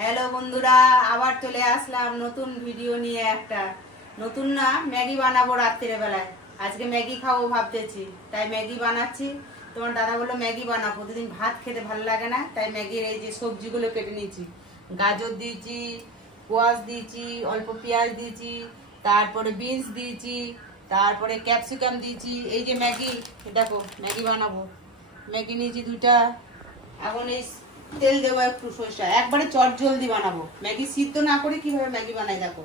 Hello বন্ধুরা, আবার চলে আসলাম নতুন ভিডিও নিয়ে। একটা নতুন না, ম্যাগি বানাবো রাত্রের বেলায়। আজকে ম্যাগি খাবো ভাবতেছি, তাই ম্যাগি বানাচ্ছি। তোমার দাদা বললো ম্যাগি বানাবো, প্রতিদিন ভাত খেতে ভালো লাগে না, তাই ম্যাগির এই যে সবজিগুলো কেটে নিয়েছি। গাজর দিয়েছি, কোয়াশ দিয়েছি, অল্প পেঁয়াজ দিয়েছি, তারপরে বিনস দিয়েছি, তারপরে ক্যাপসিকাম দিয়েছি। এই যে ম্যাগি, দেখো ম্যাগি বানাবো। ম্যাগি নিয়েছি দুটা। এখন এই তেল দেবো একটু সরষা, একবারে চট জলদি বানাবো। ম্যাগি সিদ্ধ না করে কিভাবে ম্যাগি বানাই দেখো।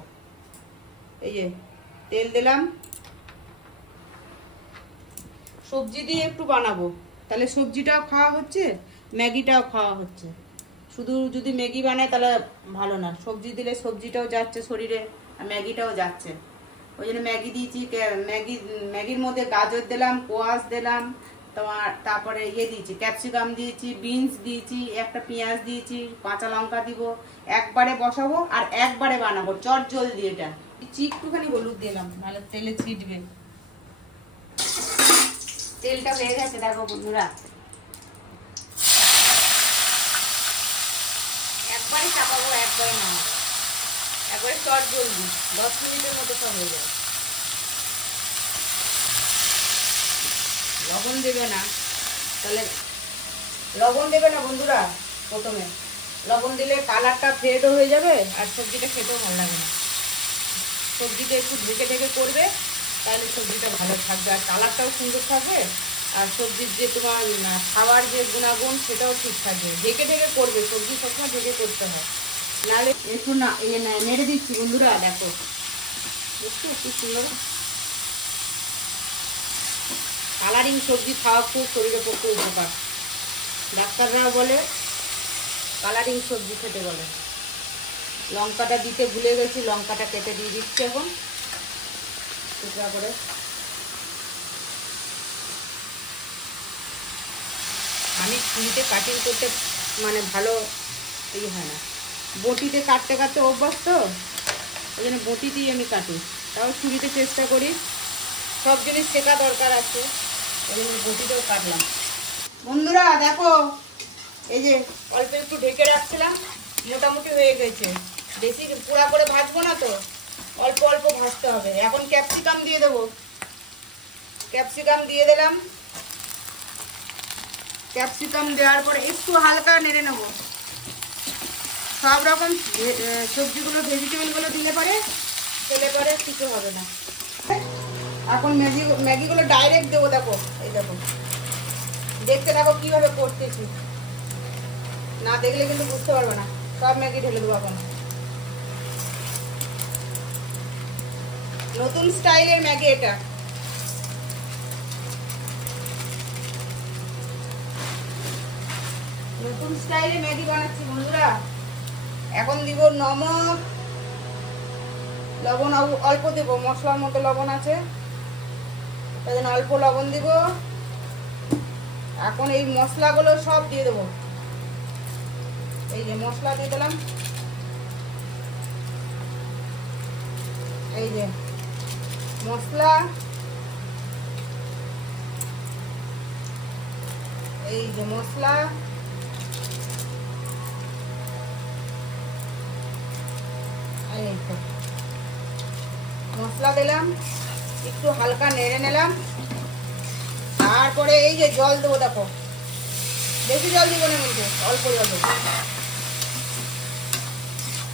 এই যে তেল দিলাম, সবজি দিয়ে একটু বানাবো, তাহলে সবজিটাও খাওয়া হচ্ছে, ম্যাগিটাও খাওয়া হচ্ছে। শুধু যদি ম্যাগি বানায় তাহলে ভালো না, সবজি দিলে সবজিটাও যাচ্ছে শরীরে আর ম্যাগিটাও যাচ্ছে। ওই জন্য ম্যাগি দিয়েছি। ম্যাগির মধ্যে গাজর দিলাম, কোয়াশ দিলাম, তোমার তারপরে দিয়েছি ক্যাপসিকাম দিয়েছি, বিনস দিয়েছি, একটা পেঁয়াজ দিয়েছি, কাঁচা লঙ্কা দিব। একবারে বসাবো আর একবারে বানাবো চট জলদি। এটা একটুখানি হলুদ দিলাম, নাহলে তেলে ছিটবে। তেলটা হয়ে গেছে দেখো বন্ধুরা, একবারে চাপাবো, একবারে না, একবারে চট জলদি 10 মিনিটের মতো সব হয়ে যায়। লবণ দেবে না, তাহলে লবণ দেবে না বন্ধুরা। প্রথমে লবণ দিলে কালারটা ফেডও হয়ে যাবে আর সবজিটা খেতেও ভালো লাগে না। সবজিটা একটু ঢেকে ঢেকে করবে, তাহলে সবজিটা ভালো থাকবে আর কালারটাও সুন্দর থাকবে। আর সবজির যে তোমার খাওয়ার যে গুণাগুণ সেটাও ঠিক থাকবে। ঢেকে ঢেকে করবে, সবজি সবসময় ঢেকে করতে হয়, নাহলে একটু না নেড়ে দিচ্ছি বন্ধুরা। দেখো বুঝছো কি সুন্দর কালারিং সবজি খাওয়া খুব শরীরের পক্ষে উপকার। ডাক্তাররা বলে কালারিং সবজি খেতে বলে। লঙ্কাটা দিতে ভুলে গেছি, লঙ্কাটা কেটে দিয়ে দিচ্ছি এখন টুকরা করে। আমি ছুরিতে কাটিং করতে মানে ভালো হয় না, বটিতে কাটতে কাটতে অভ্যাস তো, ওই জন্য বটিতেই আমি কাটি। তাও ছুরিতে চেষ্টা করি, সব জিনিস শেখা দরকার আছে, ওই জন্য বটিতেও কাটলাম। বন্ধুরা দেখো, এই যে অল্প একটু ঢেকে রাখছিলাম, মোটামুটি হয়ে গেছে। বেশি পোড়া করে ভাজবো না তো, অল্প অল্প ভাজতে হবে। এখন ক্যাপসিকাম দিয়ে দেবো, ক্যাপসিকাম দিয়ে দিলাম। ক্যাপসিকাম দেওয়ার পরে একটু হালকা নেড়ে নেব। সব রকম সবজিগুলো ভেজিটেবলগুলো দিলে পরে কিছু হবে না। এখন ম্যাগিগুলো ডাইরেক্ট দেবো। দেখো এই দেখো, দেখতে থাকো কিভাবে করতেছি, না দেখলে কিন্তু বুঝতে পারবে না। সব ম্যাগি ঢেলে দেবো এখন। নতুন স্টাইলের ম্যাগি এটা। নতুন স্টাইলে ম্যাগি বানাচ্ছি বন্ধুরা। এখন দিব নমক, লবণ অল্প দেবো, মশলার মধ্যে লবণ আছে, তাই জন্য অল্প লবণ দিব। এখন এই মশলাগুলো সব দিয়ে দেবো। এই যে মশলা দিয়ে দিলাম, এই যে মশলা, এই যে মশলা, এই তো মশলা দিলাম, একটু হালকা নেড়ে নিলাম। তারপরে এই যে জল দেবো। দেখো বেশি জল দিব না, কিন্তু অল্প জল দেবো।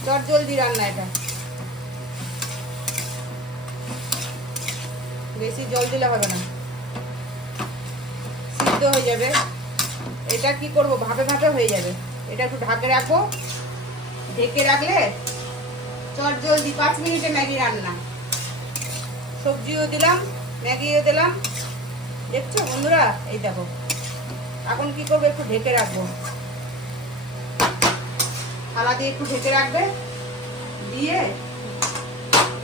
চট জলদি রান্না এটা, বেশি জল দিলে হবে না, সিদ্ধ হয়ে যাবে। এটা কি করব, ভাপে ভাপে হয়ে যাবে। এটা একটু ঢাকে রাখো, ঢেকে রাখলে চট জলদি 5 মিনিটে ম্যাগি রান্না। সবজিও দিলাম, ম্যাগিও দিলাম, দেখছো বন্ধুরা। এই দেখো এখন কি করবো, একটু ঢেকে রাখবো, থালা দিয়ে একটু ঢেকে রাখবে, দিয়ে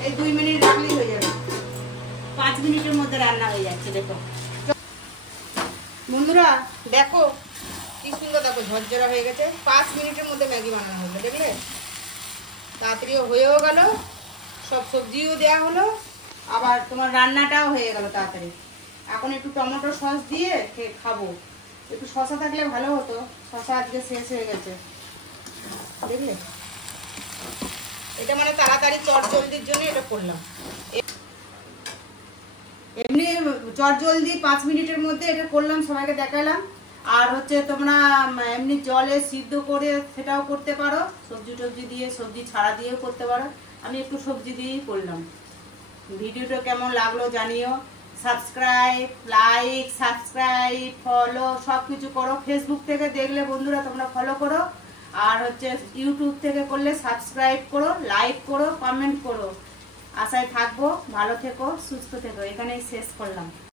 এই 2 মিনিট রাখলেই হয়ে যাবে। 5 মিনিটের মধ্যে রান্না হয়ে যাচ্ছে। দেখো বন্ধুরা, দেখো কি সুন্দর, দেখো ঝরঝরা হয়ে গেছে। 5 মিনিটের মধ্যে ম্যাগি বানানো হলো, দেখলে তাড়াতাড়িও হয়েও গেল, সব সবজিও দেওয়া হলো, আবার তোমার রান্নাটাও হয়ে গেল তাড়াতাড়ি। এখন একটু টমেটো সস দিয়ে খাবো। একটু শসা থাকলে ভালো হতো, শসা আজকে শেষ হয়ে গেছে। দেখলে, এটা মানে তাড়াতাড়ি চটজলদির জন্য এটা করলাম। এমনি চটজলদি 5 মিনিটের মধ্যে এটা করলাম, সবাইকে দেখালাম। আর হচ্ছে তোমরা এমনি জলে সিদ্ধ করে সেটাও করতে পারো, সবজি টবজি দিয়ে, সবজি ছাড়া দিয়েও করতে পারো। আমি একটু সবজি দিয়েই করলাম। ভিডিওটা কেমন লাগলো জানিও। সাবস্ক্রাইব, লাইক, সাবস্ক্রাইব, ফলো সব কিছু করো। ফেসবুক থেকে দেখলে বন্ধুরা তোমরা ফলো করো, আর হচ্ছে ইউটিউব থেকে করলে সাবস্ক্রাইব করো, লাইক করো, কমেন্ট করো। আশায় থাকবো। ভালো থেকো, সুস্থ থেকো। এখানেই শেষ করলাম।